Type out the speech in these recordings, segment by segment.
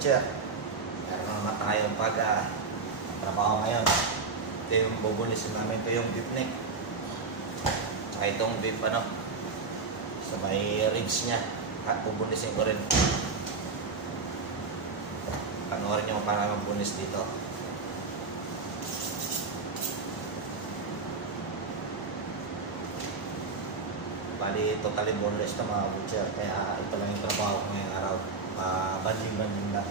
kabutcher. Meron naman tayong trabaho ngayon. Ito yung bubulisin namin. Ito yung beef neck. Tsaka itong beef sa may ribs niya. At bubulisin ko rin. Panoorin nyo para magbunis dito. Bali, totally boneless na mga butcher. Kaya ito lang yung trabaho ko ngayong araw. Banding-banding lang.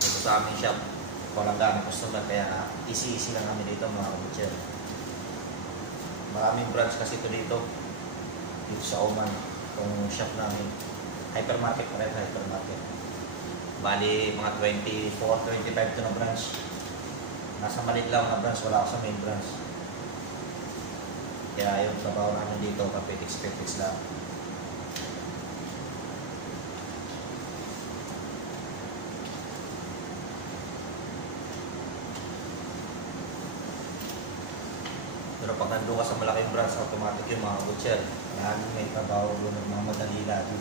Ito sa aming shop. Walang gamit customer, kaya easy lang kami dito mga butcher. Maraming branch kasi ito dito sa Oman, itong shop namin. Hypermarket pa rin, hypermarket. Bali mga 24, 25 ito na branch. Nasa maliit lang na branch, wala ako sa main branch. Kaya yung trabaho namin dito, kapitix lang. Pero pag nandun ka sa malaking branch, automatic yung mga butcher. Lagi may trabaho doon ng mga madali lagi.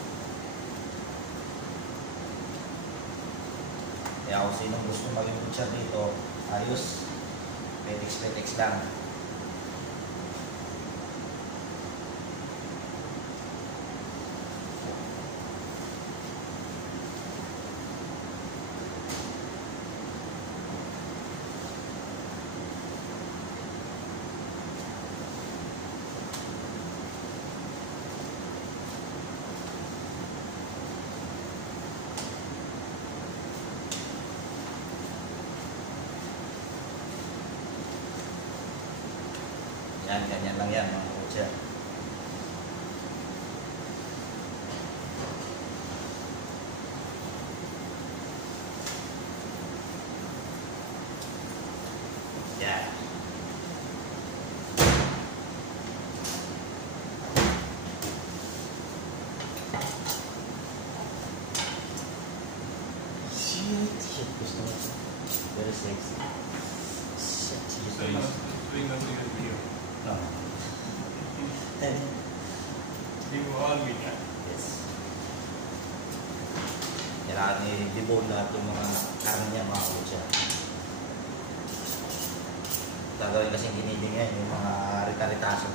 Kaya kung sinong gusto maging butcher dito, ayos. Petix lang. Yan, ganyan lang yan mga butcher. Yan. Shit, gusto mo ito. Very sexy. Shit, So you're doing nothing in the video? No. You all mean that? Yes. Kailangan i-debone lahat yung mga karne niya, mga butcher. Gagawin kasing giniling yan, yung mga rita-ritaso.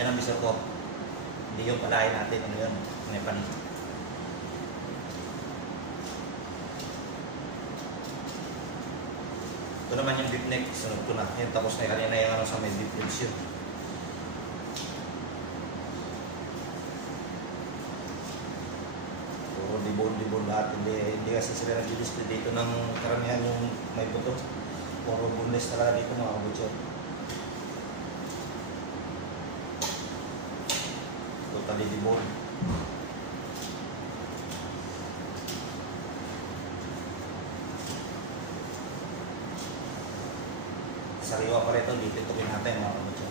Yan ang mister ko. Hindi yung palahin natin, ano yun, may panis. Ito naman yung beef neck, sunod ko na. Yan, tapos na kanina yung sa may beef ribs yun. Puro dibon lahat. Hindi kasi sila nag-display dito ng karamihan yung may buto. Puro boneless talaga dito mga butcher. Totally dibon. Sariwa pa rin ito, dito tukin natin mga kabutcher.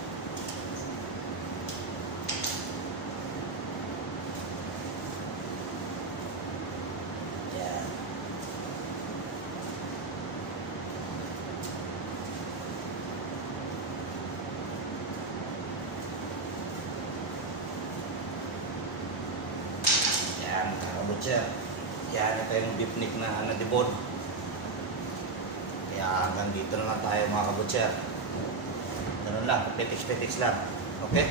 Yan. Yan mga kabutcher. Yan, ito yung beef neck na dibon. Kaya hanggang dito na lang tayo mga kabutcher. Ganun lang, petix lang. Okay?